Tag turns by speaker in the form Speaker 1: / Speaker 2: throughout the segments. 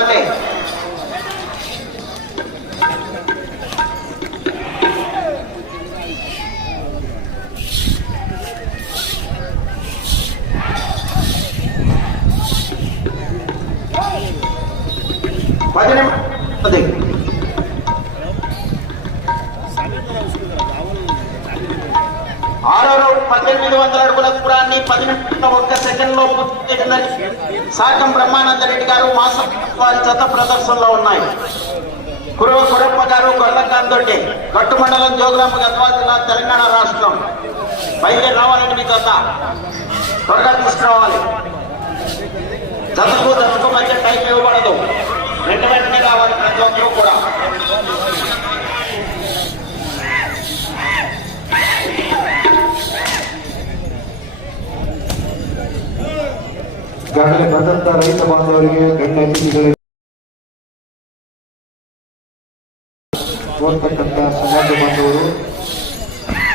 Speaker 1: రావాలి పది నిమిషం ఆరో పద్దెనిమిది వందల అడుగుల దూరాన్ని పది నిమిషాల ఒక్క సెకండ్లో పూర్తి సాకం బ్రహ్మానంద రెడ్డి గారు మాసం వారి జత ప్రదర్శనలో ఉన్నాయి. కురవ కురప్ప గారు గొల్లకాంత్ తోటి కట్టు మండలం జోగులాంబ గద్వాల జిల్లా తెలంగాణ రాష్ట్రం. బయలుదేరి రావాలండి మీ జత. త్వరగా తీసుకురావాలి. జతకు దశకు మధ్య టైం ఇవ్వబడదు. రెండు వెంటనే రావాలి ప్రతి ఒక్కరూ.
Speaker 2: ರೈತ ಬಾಂಧವರಿಗೆ ಗಣ್ಯ ಅತಿಥಿಗಳಿಗೆ ಸಮಾಜ ಬಾಂಧವರು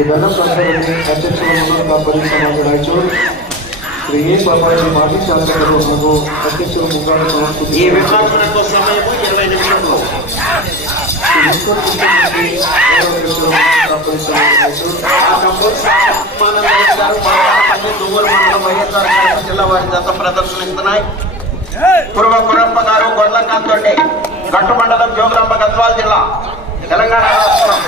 Speaker 2: ಇವೆಲ್ಲ ಸಂದರ್ಭದಲ್ಲಿ ಅಧ್ಯಕ್ಷ ಸಮಾಜ ರಾಯಚೂರು. ప్రియే బొప్పాయి మాజీ శాసన కోసము అధ్యక్షుల ముఖాలు సమర్పించి
Speaker 1: ఈ విభాగంలో సమయము ఇరవై నిమిషములు జిల్లా వారి దత్త ప్రదర్శనిస్తున్నాయి పూర్వ కురప్ప గారు గొర్లకాంత్ తొండి గట్టు మండలం జోగురాంబ గద్వాల్ జిల్లా తెలంగాణ రాష్ట్రం.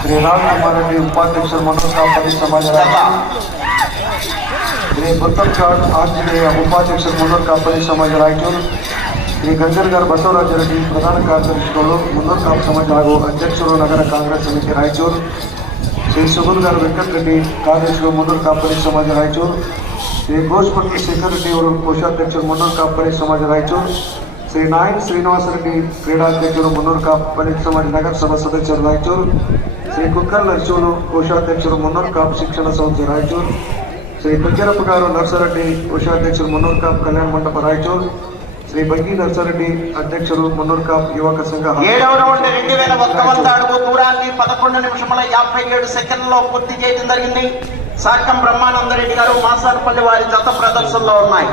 Speaker 2: శ్రీ రామ్ కుమార్ రెడ్డి ఉపాధ్యక్షులు మనోజ్ కాంపల్లి సమాజ
Speaker 1: జత
Speaker 2: ರಾಯಚೂರು ಶ್ರೀ ಗುತ್ತಮ್ ಚಾಡ್ ಆಂಜನೇಯ ಉಪಾಧ್ಯಕ್ಷರು ಮುನ್ನೂರು ಕಾಪರಿ ಸಮಾಜ ರಾಯಚೂರು ಶ್ರೀ ಗಂಜರ್ಗರ್ ಬಸವರಾಜ ರೆಡ್ಡಿ ಪ್ರಧಾನ ಕಾರ್ಯದರ್ಶಿಗಳು ಮುನ್ನೂರು ಕಾಪ ಸಮಾಜ ಹಾಗೂ ಅಧ್ಯಕ್ಷರು ನಗರ ಕಾಂಗ್ರೆಸ್ ಸಮಿತಿ ರಾಯಚೂರು ಶ್ರೀ ಸುಗುಲ್ಗರ್ ವೆಂಕಟ ರೆಡ್ಡಿ ಕಾರ್ಯದರ್ಶಿಗಳು ಮುನ್ನೂರು ಕಾಪರಿ ಸಮಾಜ ರಾಯಚೂರು ಶ್ರೀ ಘೋಷಪಟ್ಟಿ ಶೇಖರ್ ರೆಡ್ಡಿ ಅವರು ಕೋಶಾಧ್ಯಕ್ಷರು ಮುನ್ನೂರು ಕಾಪರಿ ಸಮಾಜ ರಾಯಚೂರು ಶ್ರೀ ನಾಯಕ್ ಶ್ರೀನಿವಾಸ ರೆಡ್ಡಿ ಕ್ರೀಡಾಧ್ಯಕ್ಷರು ಮುನ್ನೂರು ಕಾಪರಿ ಸಮಾಜ ನಗರಸಭಾ ಸದಸ್ಯರು ರಾಯಚೂರು ಶ್ರೀ ಕುಕ್ಕರ್ ನರಸೂರು ಕೋಶಾಧ್ಯಕ್ಷರು ಮುನ್ನೂರು ಕಾಪ್ ಶಿಕ್ಷಣ ಸಂಸ್ಥೆ ರಾಯಚೂರು ಶ್ರೀ ಪಂಜರಪ್ಪ గారు నర్సారెడ్డి కోశాధ్యక్షులు మున్నూరు కాప్ కళ్యాణ మండప రాయచూరు శ్రీ బంగి నర్సారెడ్డి అధ్యక్షులు మున్నూరు కాప్ యువక సంఘ
Speaker 1: ఏడవ రౌండ్ రెండు వేల ఒక్క వంద అడుగు దూరాన్ని పదకొండు నిమిషముల యాభై ఏడు సెకండ్లో పూర్తి చేయడం జరిగింది సాకం బ్రహ్మానంద రెడ్డి గారు మాసానపల్లి వారి జత ప్రదర్శనలో ఉన్నాయి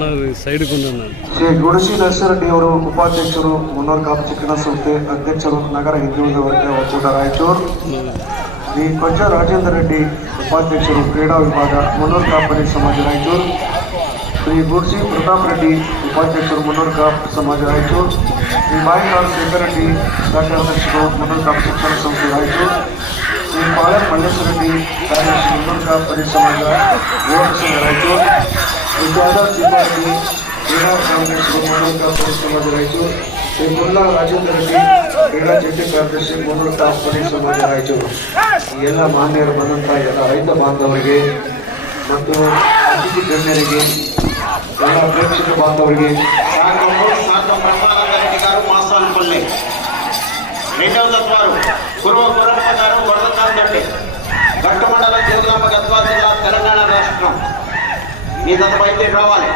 Speaker 3: నాకు సైడ్కి ఉన్నాను
Speaker 2: ಶ್ರೀ ಗುಡಸಿ ನರ್ಸರೆಡ್ಡಿ ಅವರು ಉಪಾಧ್ಯಕ್ಷರು ಮುನ್ನೂರು ಕಾಪ್ ಶಿಕ್ಷಣ ಸಂಸ್ಥೆ ಅಧ್ಯಕ್ಷರು ನಗರ ಹಿಂದುಳಿದ ವರ್ಗ ಒಕ್ಕೂಟ ರಾಯಚೂರು ಶ್ರೀ ಕೊಂಚ ರಾಜೇಂದ್ರ ರೆಡ್ಡಿ ಉಪಾಧ್ಯಕ್ಷರು ಕ್ರೀಡಾ ವಿಭಾಗ ಮುನ್ನೂರು ಕಾಪ್ ಪರಿ ಸಮಾಜ ರಾಯಚೂರು ಶ್ರೀ ಗುಡ್ಸಿ ಪ್ರತಾಪ್ ರೆಡ್ಡಿ ಉಪಾಧ್ಯಕ್ಷರು ಮುನ್ನೂರು ಕಾಪ್ ಸಮಾಜ ರಾಯಚೂರು ಶ್ರೀ ಬಾಯಿಕಾರ್ ಶೇಖರ್ ರೆಡ್ಡಿ ಕಾರ್ಯಾಧ್ಯಕ್ಷರು ಮುನ್ನೂರು ಕಾಪ್ ಶಿಕ್ಷಣ ಸಂಸ್ಥೆ ರಾಯಚೂರು ಶ್ರೀ ಪಾಳರ್ ಮಲ್ಲೇಶ್ವರ ರೆಡ್ಡಿ ಕಾರ್ಯದರ್ಶಿ ಮುನ್ನೂರು ಕಾಪ್ ಪರಿ ಸಮಾಜ ಯುವಕ ಸಂಘ ರಾಯಚೂರು ಶ್ರೀ ಜಾಧವ್ ಸಿಬ್ಬಾರೆಡ್ಡಿ ಕ್ರೀಡಾ ಕಾಂಗ್ರೆಸ್ ಮುನ್ನೂರು ಕಾಪ್ ಪರಿ ಸಮಾಜ ರಾಯಚೂರು ಶ್ರೀ ಮುಲ್ಲಾ ರಾಜೇಂದ್ರ ರೆಡ್ಡಿ ಕ್ರೀಡಾ ಜಂಟಿ ಕಾರ್ಯದರ್ಶಿ ಮುನ್ನೂರು ಕಾಪ್ ಪರಿ ಸಮಾಜ ರಾಯಚೂರು ಈ ಎಲ್ಲ ಮಾನ್ಯರು ಬಂದಂಥ ಎಲ್ಲ ರೈತ ಬಾಂಧವರಿಗೆ ಮತ್ತು ಅತಿಥಿ ಗಣ್ಯರಿಗೆ ಎಲ್ಲ ಪ್ರೇಕ್ಷಕ ಬಾಂಧವರಿಗೆ
Speaker 1: సాకంలో సాకం బ్రహ్మానంద రెడ్డి గారు మాసానపల్లి రెండవ తత్వారు కురువ కురప్ప గారు గొడవకాంత్ రెడ్డి గట్టు మండలం జోగులాంబ గద్వాల జిల్లా తెలంగాణ రాష్ట్రం మీ జత బయలుదేరి రావాలి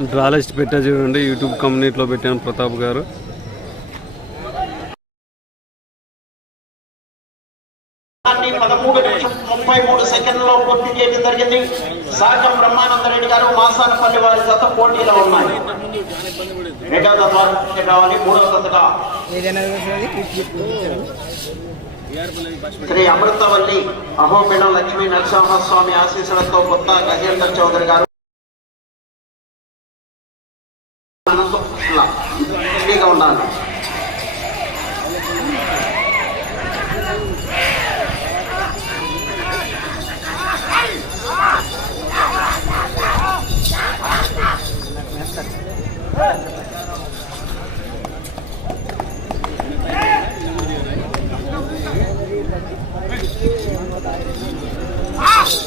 Speaker 3: డ్రా లిస్ట్ పెట్టా చూడండి. యూట్యూబ్ కమ్యూనిటీలో పెట్టాను ప్రతాప్ గారు.
Speaker 1: పదమూడు నిమిషం ముప్పై మూడు సెకండ్లలో పూర్తి చేయడం జరిగింది. సాగం బ్రహ్మానంద రెడ్డి గారు మాసానపల్లి వారి జత పోటీలో ఉన్నాయి. రెండవ జత వారికి రావాలి మూడవ జతగా. శ్రీ అమృతవల్లి అహోబిడం లక్ష్మీ నరసింహస్వామి ఆశీస్సులతో కొత్త గజేందర్ చౌదరి గారు ఫ్రీగా ఉండాలి Ah!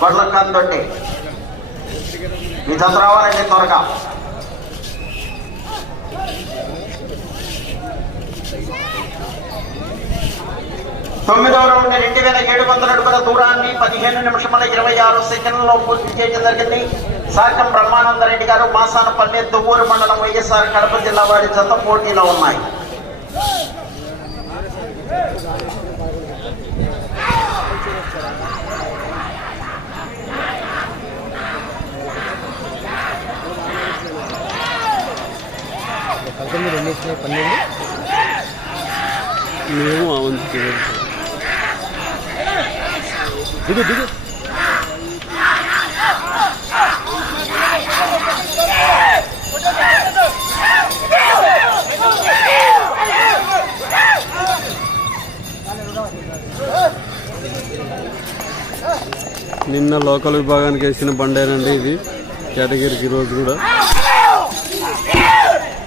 Speaker 1: గారు గొడ్లకాంత్ తోటి మీ రావాలండి త్వరగా. తొమ్మిదవ రౌండ్ రెండు వేల ఏడు వందల అడుగుల దూరాన్ని పదిహేను నిమిషముల ఇరవై ఆరు సెకండ్లలో పూర్తి చేయడం జరిగింది. సాకం బ్రహ్మానంద రెడ్డి గారు మాసానపల్లి దువ్వూరు మండలం వైఎస్ఆర్ కడప జిల్లా వారి జత పోటీలో ఉన్నాయి.
Speaker 4: పంతొమ్మిది వచ్చినాయి పన్నెండు.
Speaker 3: మేము అవంతి
Speaker 4: దిగు దిగు.
Speaker 3: నిన్న లోకల్ విభాగానికి వేసిన బండేనండి ఇది. కేటగిరీకి రోజు కూడా.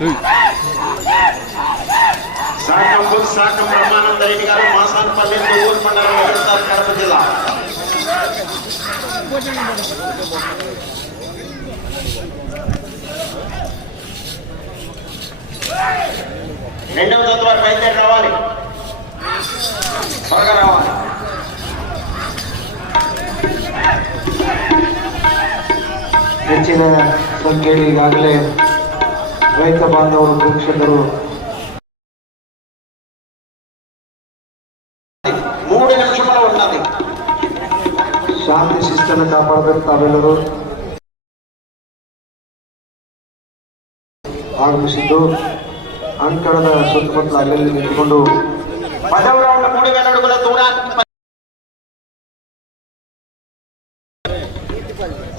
Speaker 3: ఉయ్.
Speaker 1: సాకం బుక్ సాకం బ్రహ్మానంద రెడ్డి గారు మాసానపల్లి దువ్వూరు మండలం వైఎస్ఆర్ కడప జిల్లా రెండవ జత వారు బయలుదేరి రావాలి త్వరగా రావాలి
Speaker 2: ಹೆಚ್ಚಿನ ಸಂಖ್ಯೆಯಲ್ಲಿ ಈಗಾಗಲೇ ರೈತ ಬಾಂಧವರು ಪ್ರೇಕ್ಷಕರು
Speaker 1: ಮೂರು ನಿಮಿಷಗಳು ಉನ್ನದಿ
Speaker 2: ಶಾಂತಿ ಶಿಸ್ತನ್ನು ಕಾಪಾಡಬೇಕು ತಾವೆಲ್ಲರೂ ಆಗಮಿಸಿದ್ದು ಅಂಕಣದ ಸುತ್ತಮುತ್ತ ಅಲ್ಲಲ್ಲಿ ನಿಂತುಕೊಂಡು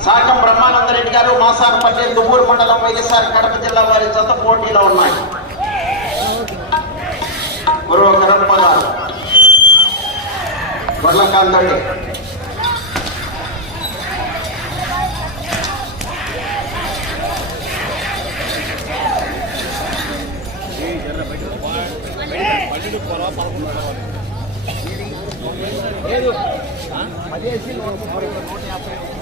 Speaker 1: సాకం బ్రహ్మానంద రెడ్డి గారు మాసానపల్లి దువ్వూరు మండలం వైఎస్ఆర్ కడప జిల్లా వారి జత పోటీలో ఉన్నాయి. గురువు కరప్ప నూట యాభై.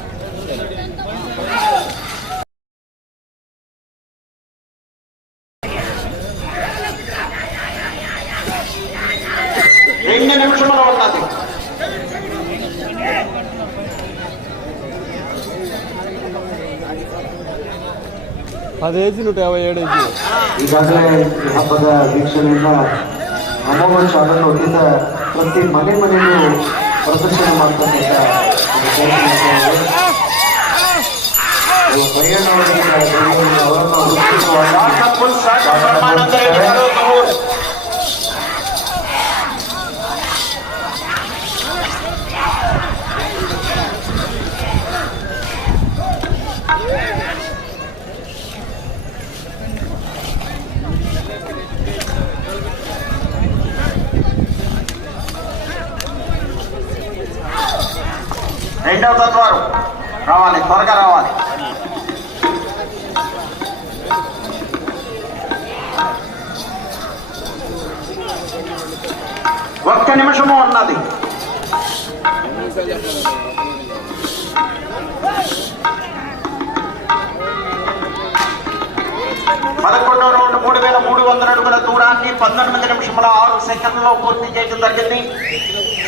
Speaker 1: రెండు నిమిషములు ఉన్నది
Speaker 3: అది వేసి నూట యాభై ఏడు వేసి
Speaker 2: ಈಗಾಗಲೇ ಈ ಹಬ್ಬದ ವೀಕ್ಷಣೆಯಿಂದ ಅಮೋಘ ಶಾಲನ್ನು ಒಟ್ಟಿದ್ದ ಪ್ರತಿ ಮನೆ ಮನೆಯೂ ಪ್ರದರ್ಶನ ಮಾಡ್ತಕ್ಕಂಥ
Speaker 1: రెండవ తత్వారు రావాలి త్వరగా రావాలి. ఒక్క నిమిషము ఉన్నది. పదకొండవ రౌండ్ మూడు వేల మూడు వందల అడుగుల దూరాన్ని పంతొమ్మిది నిమిషముల ఆరు సెకండ్లలో పూర్తి చేయడం జరిగింది.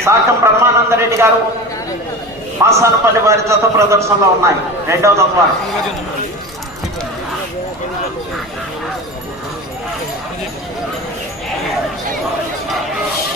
Speaker 1: సాకం బ్రహ్మానంద రెడ్డి గారు మాసానపల్లి వారి జత ప్రదర్శనలో ఉన్నాయి. రెండవ తత్వారు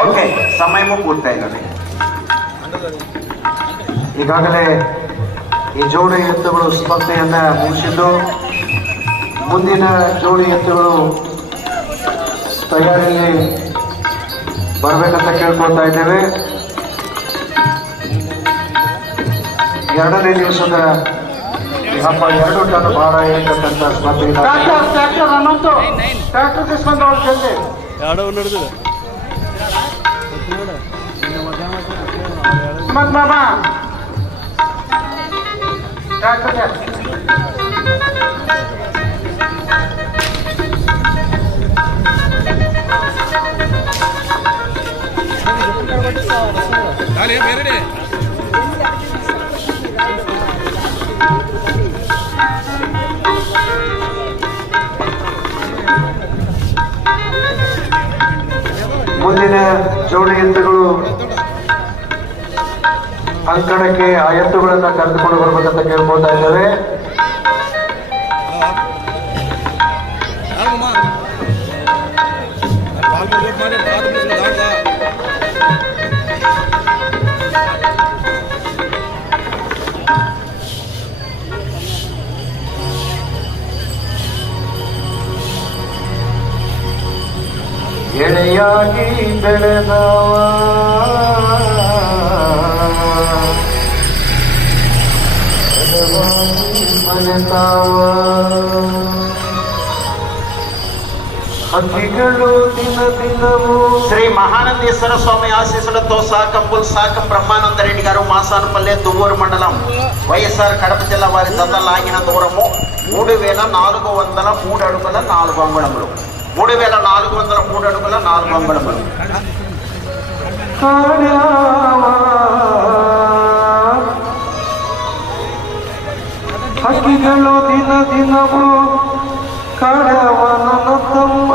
Speaker 1: ಓಕೆ ಸಮಯವೂ ಕೂಡ್ತಾ ಇದ್ದಾನೆ.
Speaker 2: ಈಗಾಗಲೇ ಈ ಜೋಡಿ ಎತ್ತುಗಳು ಸ್ಪರ್ಧೆಯನ್ನ ಮುಗಿಸಿದ್ದು ಮುಂದಿನ ಜೋಡಿ ಎತ್ತುಗಳು ತಯಾರಿಯಲ್ಲಿ ಬರಬೇಕಂತ ಕೇಳ್ಕೊಳ್ತಾ ಇದ್ದೇವೆ. ಎರಡನೇ ದಿವಸದ ಹಬ್ಬ ಎರಡು ಟನ್ ಭಾರ ಇರತಕ್ಕಂಥ ಸ್ಪರ್ಧೆ
Speaker 1: ಸುಮಂತ್ ಮಾಮ ಬೇರೆ
Speaker 2: ಮುಂದಿನ ಜೋಡಿ ಎತ್ತುಗಳು ಅಂಕಣಕ್ಕೆ ಆ ಎತ್ತುಗಳನ್ನ ಕರೆದುಕೊಂಡು ಬರ್ಬೇಕಂತ ಕೇಳ್ಕೊಳ್ತಾ ಇದ್ದೇವೆ. ಎಳೆಯಾಗಿ ಬೆಳೆದವ.
Speaker 1: శ్రీ మహానందేశ్వర స్వామి ఆశీస్సులతో సాకంపుల్ సాకం బ్రహ్మానంద రెడ్డి గారు మాసానపల్లె దువ్వూరు మండలం వైఎస్ఆర్ కడప జిల్లా వారి జత లాగిన దూరము మూడు వేల నాలుగు వందల మూడు అడుగుల నాలుగు అంగుళములు. మూడు వేల నాలుగు వందల మూడు అడుగుల నాలుగు అంగుళములు.
Speaker 2: ಹಕ್ಕಿಗಳು ದಿನ ದಿನವೂ ಕಾಡ್ಯಾವ ನನ್ನ ತಮ್ಮ.